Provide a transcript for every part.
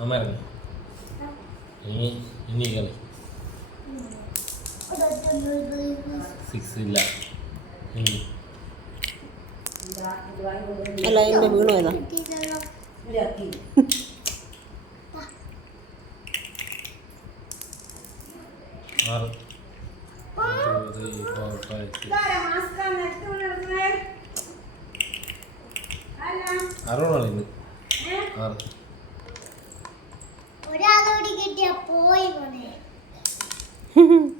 ഇറങ്ങി ഇനി ഇനി കളി. സിക്സ് ഇല്ല. അല്ല എന്റെ വീണു ഏതാ? ആറ്. One, two, three, four, five, six. ആറോളം കളി ആറ്.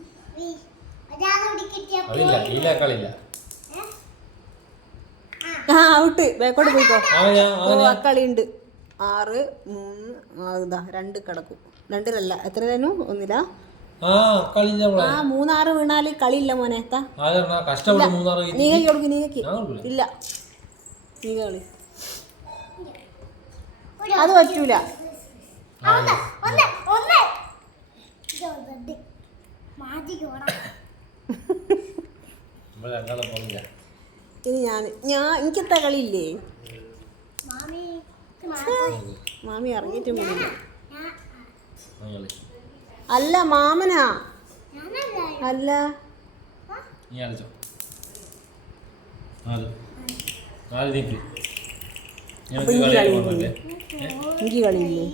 ആ. ഔട്ട്. ബാക്കോട്ട് പോയിക്കോ. ആ കളിയുണ്ട് ആറ് മൂന്ന് ഇതാ രണ്ട് കിടക്കും. രണ്ടിലല്ല. എത്ര തന്നു? ഒന്നില്ല ആ മൂന്നാറ് വീണാൽ കളിയില്ല മോനെ എത്താ കൊടുക്കും കൊടുക്കില്ല. ഇല്ല. നീക കളി അത് പറ്റൂല. ഇനി ഞാൻ ഞാൻ എനിക്ക് തകളില്ലേ മാമി മാമി ഇറങ്ങിയിട്ട് ഞാൻ അല്ല മാമനാ? ഞാനല്ല. അല്ല. എനിക്ക് കളിയില്ലേ?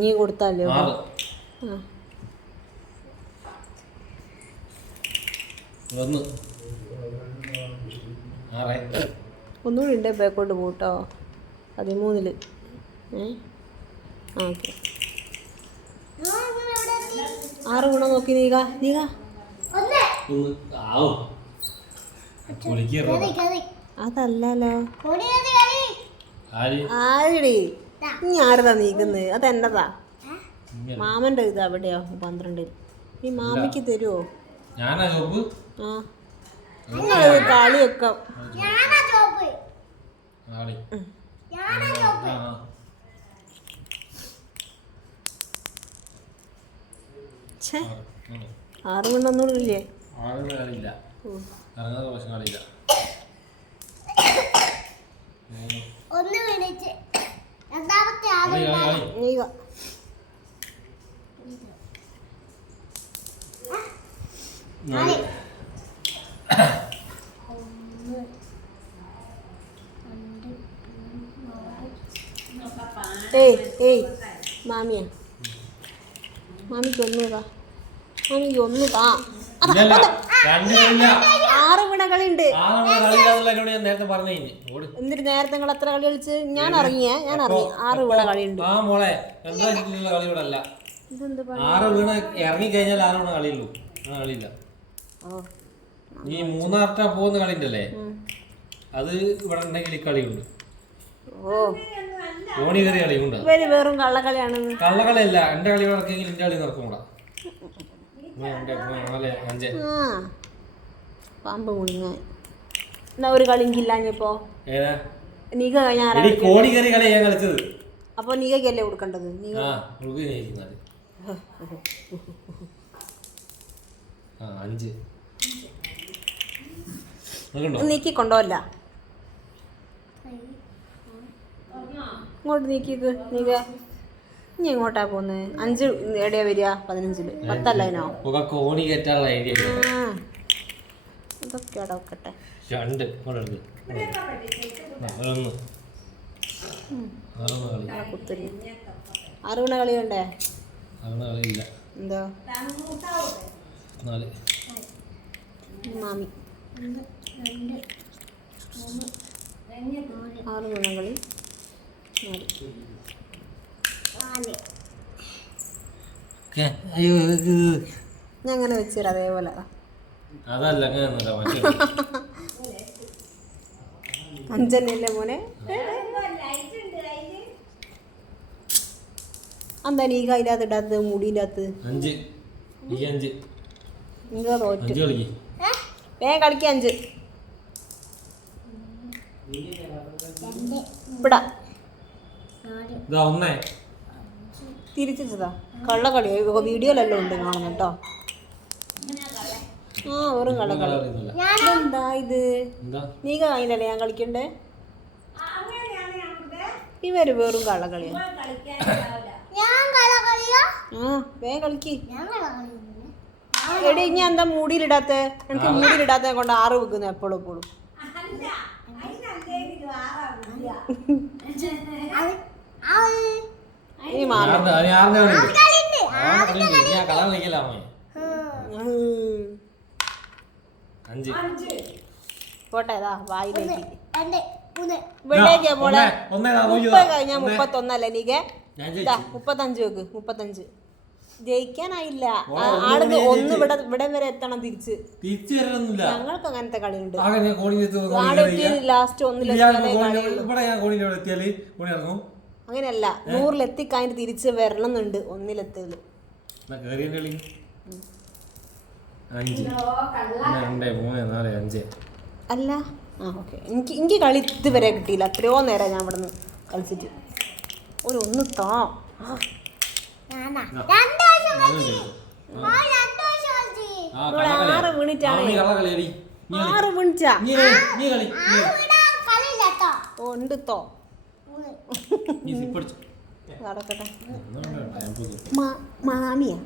നീ കൊടുത്താലോ? ഒന്നുകൂടി ഉണ്ട് ബാക്കോട്ട് പോട്ടോ പതിമൂന്നിൽ. ഓക്കെ. ആറ് ഗുണം നോക്കി നീക നീക അതല്ലല്ലോ. ആരടി ഇനി ആരതാ നീക്കുന്നത് അതെന്നതാ? മാമന്റെ ഇത് അവിടെയോ? പന്ത്രണ്ടിൽ ഈ മാമിക്ക് തരുവോ? ഞാനാ ജോബ്? ആ. നിങ്ങളത് കളിയൊക്കെ. ആറ്. ഉം. ആറ് ഗുണം ഒന്നുകൂടി ഇല്ലേ ആറ് കളിയില്ല ഉം. ഇറങ്ങാതെ പക്ഷെ കളിയില്ല മൂന്ന്. ഒന്ന് വിളിച്ച് രണ്ടാമത്തെ ആൾ കളി കളി കളി നീക നാല് ഒന്ന് രണ്ട് മൂന്ന് നാല് ഏയ് ഏയ് മാമിയാ. മാമിക്ക് മാമിക്ക് ആറ് ഗുണകളുണ്ട് ആറ് കളിയില്ലാന്നുള്ള എന്നോട് നേരത്തെ പറഞ്ഞു ഓട്. എന്നിട്ട് നേരത്തെ നിങ്ങൾ എത്ര കളി കളിച്ച്? ഞാൻ ഇറങ്ങിയ ഞാൻ ഇറങ്ങി. ആറ് വീണ കളിയുണ്ട് ഇതെന്ത് ആറ് വീണ് ഇറങ്ങി കഴിഞ്ഞാൽ ആറ് വീണ കളിയുള്ളൂ. ആ കളിയില്ല. ഈ മൂന്നാർട്ട പോകുന്ന കളി ഉണ്ടല്ലേ അത് ഇവിടെ ഉണ്ടെങ്കിൽ ഈ കളിയുണ്ട്. ഓ. ഓണി കയറി കളിയുണ്ട്? ഇവർ വെറും കള്ളക്കളിയാണെന്ന്. കള്ളകളിയല്ല എന്റെ കളി നടക്കെങ്കിൽ എന്റെ കളി നടക്കും കൂടാ. ആ. പാമ്പ് മുളിങ്ങ എന്നാ ഒരു കളി എനിക്കില്ലാഞ്ഞപ്പോ ഏതാ? നീക ഞാൻ കോടി കയറി കളി ഞാൻ കളിച്ചത്. അപ്പൊ നീകയ്ക്കല്ലേ കൊടുക്കേണ്ടത്? നീക. അഞ്ച്. നീക്കി കൊണ്ടോല്ല ഇങ്ങോട്ട് നീക്കിക്ക് നീക്ക. ഇനി എങ്ങോട്ടാ പോകുന്നത് അഞ്ച് എവിടെയാ വരിക? പതിനഞ്ചിൽ. പത്തല്ല അതിനോ? കോണി കയറ്റാനുള്ള ഐഡിയ രണ്ട് കളി. ആ കുത്തിരി ആറ് ഗുണ കളി വേണ്ടേ എന്തോ? നാല്. മാമി. ആറ് ഗുണ ഞങ്ങനെ നാല്. നാല്. ഓക്കേ. അയ്യോ ഞാൻ അങ്ങനെ വെച്ചുതരാം അതേപോലെ. അതല്ല മോനെ? എന്താ നീ കയ്യിലകത്ത് ഇടാത്തത് മുടീന്റെ അകത്ത് അഞ്ച്. ഈ അഞ്ച്. തോറ്റ്. വേഗം കളിക്കുക അഞ്ച്. ഇവിടാ. ഒന്നേ. തിരിച്ചതാ കള്ളക്കളി. വീഡിയോയിലെല്ലാം ഉണ്ട് കാണുന്നു കേട്ടോ ആ ഒരു കള്ളക്കളി. കളി എന്താ ഇത്? നീ കഴിഞ്ഞല്ലേ ഞാൻ കളിക്കണ്ടേ? ഇവർ വെറും കള്ള ഞാൻ കള കളിയാ ആ വേഗം കളിക്ക്. കള എടി ഇനി എന്താ മൂടിയിലിടാത്ത? എനിക്ക് മൂടിയിലിടാത്ത കൊണ്ട് ആറ് വെക്കുന്നു എപ്പോഴും എപ്പോഴും. ഈ. അഞ്ച്. പോട്ടെ ഇതാ വായിലേക്ക്. ഇവിടേക്കാ മോളെ. മുപ്പത് ദാ. കഴിഞ്ഞാ ഒന്നേ. മുപ്പത്തൊന്നല്ലേ നീക്ക് മുപ്പത്തഞ്ച് വെക്ക് മുപ്പത്തഞ്ച്. ജയിക്കാനായില്ല. ആളുകൾ ഒന്ന് ആടുന്ന് ഒന്ന് ഇവിടെ ഇവിടെ വരെ എത്തണം തിരിച്ച്. തിരിച്ചു വരണമെന്നില്ല. ഞങ്ങൾക്ക് അങ്ങനത്തെ കളിയുണ്ട്. ലാസ്റ്റ് ഒന്നിലെത്തിയാലേ അങ്ങനെയല്ല നൂറിലെത്തി കഴിഞ്ഞ് തിരിച്ച് വരണം എന്നുണ്ട് ഒന്നിലെത്തൽ അല്ല? ആ ഓക്കെ. എനിക്ക് എനിക്ക് കളി ഇതുവരെ കിട്ടിയില്ല. എത്രയോ നേരം ഞാൻ ഇവിടെ നിന്ന് കളിച്ചിട്ട്. ഒരു ഒന്ന് താ. ആ, ഞാനാ? രണ്ട് വർഷം ആറ് കളി. ആറ് ഓ ഉണ്ട് തോ നീ സിപ്പ് നടക്കട്ടെ. മാമിയാ.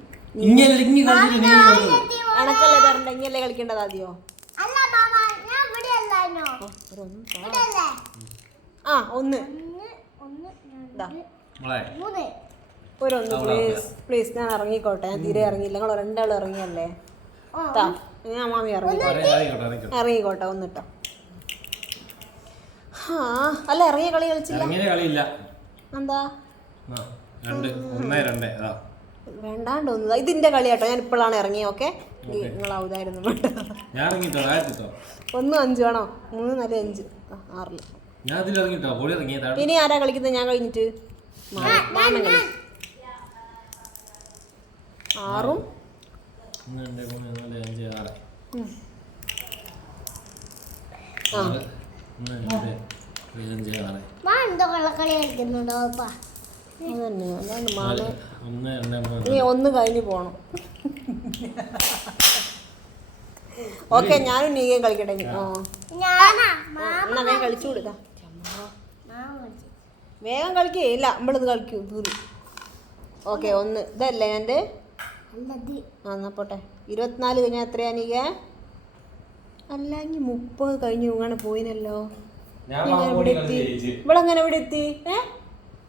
അണക്കല്ലേ തരണ്ട? ഇങ്ങല്ലേ കളിക്കേണ്ടത് ആദ്യോ? ആ ഒന്ന്. ഒന്ന് ഒന്ന് ദാ. രണ്ട് മോളെ, മൂന്ന് ഒരു ഒന്ന് പ്ലീസ് പ്ലീസ് ഞാൻ ഇറങ്ങിക്കോട്ടെ. ഞാൻ തീരെ ഇറങ്ങിയില്ല. നിങ്ങൾ രണ്ടാളും ഇറങ്ങിയല്ലേ? ആ, താ ഞാൻ മാമി ഇറങ്ങി. ഇറങ്ങിക്കോട്ടെ ഒന്നിട്ടോ ആ അല്ല ഇറങ്ങിയ കളി കളിച്ചില്ല? ഇറങ്ങിയ കളിയില്ല. എന്താ? രണ്ട് ഒന്ന് രണ്ട് വേണ്ടാണ്ട് ഒന്ന്. ഇതിന്റെ കളി കേട്ടോ ഞാൻ ഇപ്പോഴാണ് ഇറങ്ങിയത് ഓക്കെ? നിങ്ങൾ ആവുതായിരുന്നു ഒന്നും അഞ്ച് വേണോ? മൂന്ന് നാല് അഞ്ച്. ആ, ആറിൽ. ഇനി ആരാ കളിക്കുന്നത്? ഞാൻ കഴിഞ്ഞിട്ട്. മാമൻ. കളി. ആറും ഒന്ന് കഴിഞ്ഞ് പോണം. ഓക്കെ ഞാനും നീ കളിക്കട്ടെ എന്നാ വേഗം കളിച്ചു കൊടുക്കാം. വേഗം കളിക്കേ. ഇല്ല നമ്മളിത് കളിക്കൂ ഓക്കെ ഒന്ന്. ഇതല്ലേ എന്റെ? ആ എന്നാ പോട്ടെ. ഇരുപത്തിനാല് കഴിഞ്ഞാൽ എത്രയാ നീക അല്ല ഇനി മുപ്പത് കഴിഞ്ഞു ഇങ്ങനെ പോയിനല്ലോ. ഇവിടെ എത്തി? ഇവളെങ്ങനെ ഇവിടെ എത്തി? ഏ?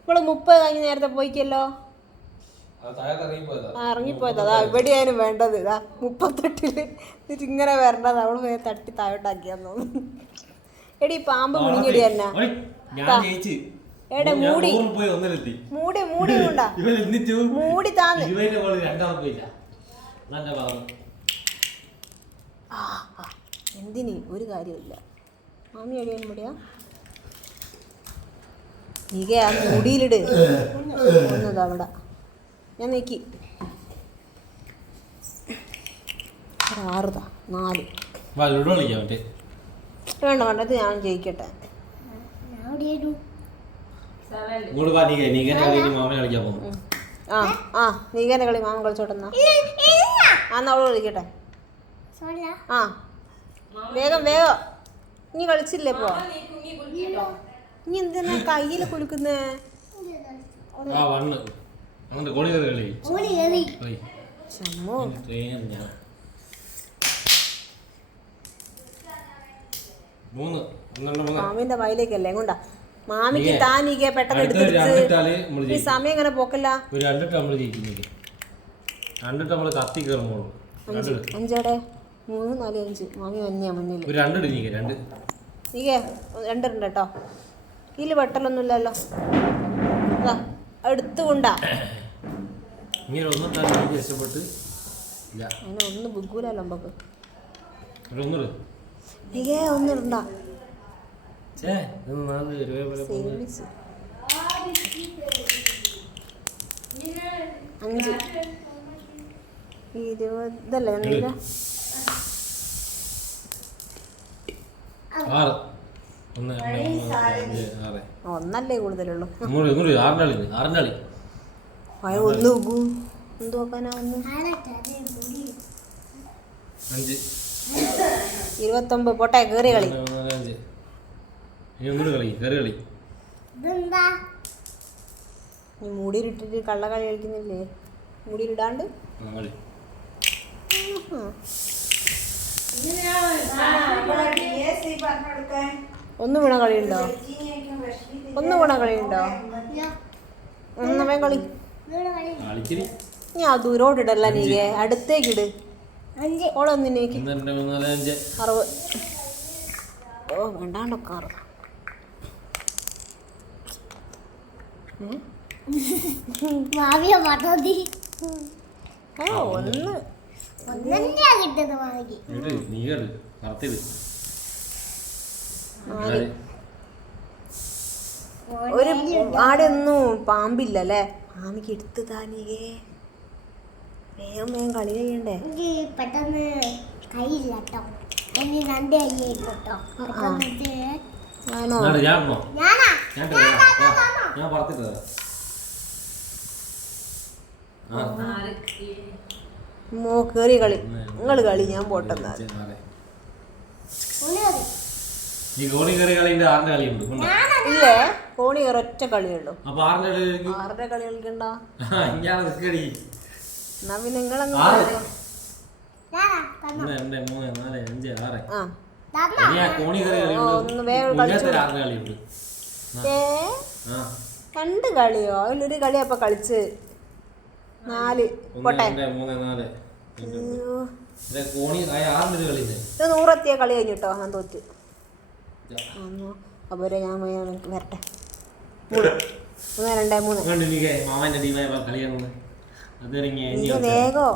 ഇവൾ മുപ്പത് കഴിഞ്ഞ് നേരത്തെ പോയിക്കല്ലോ. ആ ഇറങ്ങിപ്പോയത്. അതാ ഇവിടെയാണ് വേണ്ടത്. ഇതാ മുപ്പത്തെട്ടിൽ. എന്നിട്ട് ഇങ്ങനെ വരേണ്ടത്. അവൾ പോയി തട്ടി താഴോട്ടാക്കിയാന്ന് തോന്നുന്നു. എടി പാമ്പ് മുണിഞ്ഞടി തന്നെ എടെ ഞാൻ മൂടി. നൂറിൽ പോയി ഒന്നിലെത്തി. മൂടി മൂടി കൊണ്ടാ മൂടി താന്ന്. എന്തിന്? ഒരു കാര്യമില്ല മാമി അടിയാൻ മുടിയാ നീകെ ആ മുടിയിലിട്. ഒന്നതാ അവിടെ. ഞാൻ നീക്കി. ആറുതാ. നാല്. വേണ്ട വേണ്ട. ഇത് ഞാൻ ജയിക്കട്ടെ ഇങ്ങോട്ട് വാ നീക്ക നീക്കന്റെ കളി മാമനെ കളിക്കാൻ പോകും ആ ആ നീകേന്റെ കളി മാമൻ കളിച്ചോട്ടെന്നാ ആ എന്നാ അവൾ കളിക്കട്ടെ ആ. വേഗം വേഗം. ഇനി കളിച്ചില്ലേ ഇപ്പോ? ഇനി എന്തിനാ കയ്യിൽ കുലുക്കുന്നേ മാമിന്റെ വായിലേക്കല്ലേ കൊണ്ടാ മാമിക്ക് നീക്കെ പെട്ടെന്ന് എടുത്തെടുത്ത് ഈ സമയം ഇങ്ങനെ പോക്കല്ല? ഒരു രണ്ടിട്ട് നമ്മൾ ജയിക്കുന്നില്ല രണ്ടിട്ട് നമ്മൾ കത്തി കയറുമ്പോൾ അഞ്ചടെ മൂന്ന് നാല് അഞ്ച്. മാമി മഞ്ഞാ മുന്നിൽ ഒരു രണ്ടിട് നീക്ക രണ്ട്. നീക്കേ രണ്ടുണ്ട് കേട്ടോ ഇതിൽ വെട്ടലൊന്നുമില്ലല്ലോ. അതാ എടുത്തുകൊണ്ടാ ഇങ്ങനെ ഒന്നിട്ടാൽ എനിക്ക് ഇഷ്ടപ്പെട്ട് അങ്ങനെ ഒന്ന് ബുക്കൂലല്ലോ നമുക്ക്. ഒന്നിടണ്ട. അഞ്ച് ഇരുപതല്ലേ ആറ് ഒന്നല്ലേ കൂടുതലുള്ളൂ. ഒന്ന് എന്ത് നോക്കാനാ ഒന്ന്. ഇരുപത്തൊമ്പത്. പോട്ടെ കയറി കളി. ഒന്നുകൂടി കളി കയറി കളി. ഇതെന്താ? നീ മൂടിയിലിട്ടിട്ട് കള്ളക്കളി കളിക്കുന്നില്ലേ? മൂടിയിലിടാണ്ട് ഞങ്ങൾ ഒന്ന് വീണ കളിയുണ്ടോ? ഒന്ന് വീണ കളിയുണ്ടോ? കളി. കളി. ഞാൻ ദൂരോട്ടിടല്ല നീയെ. അടുത്തേക്ക് ഇട്. ഓളൊന്നിനേക്ക്. അറുപത്. ഓ വേണ്ടാണ്ടൊക്കെ അറുപത്. ഭാവിയെ പദ്ധതി ഒന്ന് ഒന്നെന്നെയാ കിട്ടുന്നത് ഭാവിക്ക് നീ കേട് കറത്തിട് ഒരു ആടെ ഒന്നും പാമ്പില്ലല്ലേ? പാമ്പിക്ക് എടുത്ത് താനികേ വേഗം വേഗം കളി കഴിയണ്ടേ? പെട്ടെന്ന് കൈയില്ല കേട്ടോ. എന്നെ രണ്ട് കൈ കേട്ടോ. ഞാൻ ഞാൻ ഞാൻ പറത്തിട്ട് ആ. മോ കേറി കളി. നിങ്ങൾ കളി ഞാൻ പോട്ടെന്നാ ഈ കോണി കയറി കളിന്റെ ആറിന്റെ കളിയുണ്ട്? ഇല്ലേ? കോണി കയറി ഒറ്റ കളിയുള്ളൂ. അപ്പൊ ആറിന്റെ കളി ആറിന്റെ കളി കളിക്കണ്ടോ? ഞാൻ നിൽക്കടി എന്നാ പിന്നെ കളി. ഒന്ന് രണ്ട് മൂന്ന് നാല് അഞ്ച് ആറ്. കോണി കയറി കളിയുണ്ട്. ആറിന്റെ കളിയുണ്ട്. ഏ രണ്ട് കളിയോ? അതിലൊരു കളി അപ്പൊ കളിച്ച്. നാല്. പോട്ടെ. ഇത് നൂറെത്തിയ കളി കഴിഞ്ഞിട്ടോ? ഞാൻ തോറ്റ്. അപ്പൊ ഞാൻ വരട്ടെ. മൂന്ന്. വേഗോ?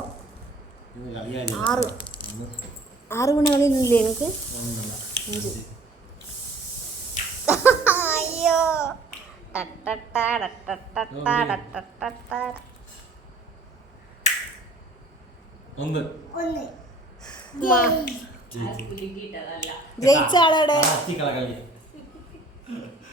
ആറ്. ആറ് മണി കളിയില്ലേ എനിക്ക് അഞ്ച്. അയ്യോ. ഒന്ന് ഒന്ന്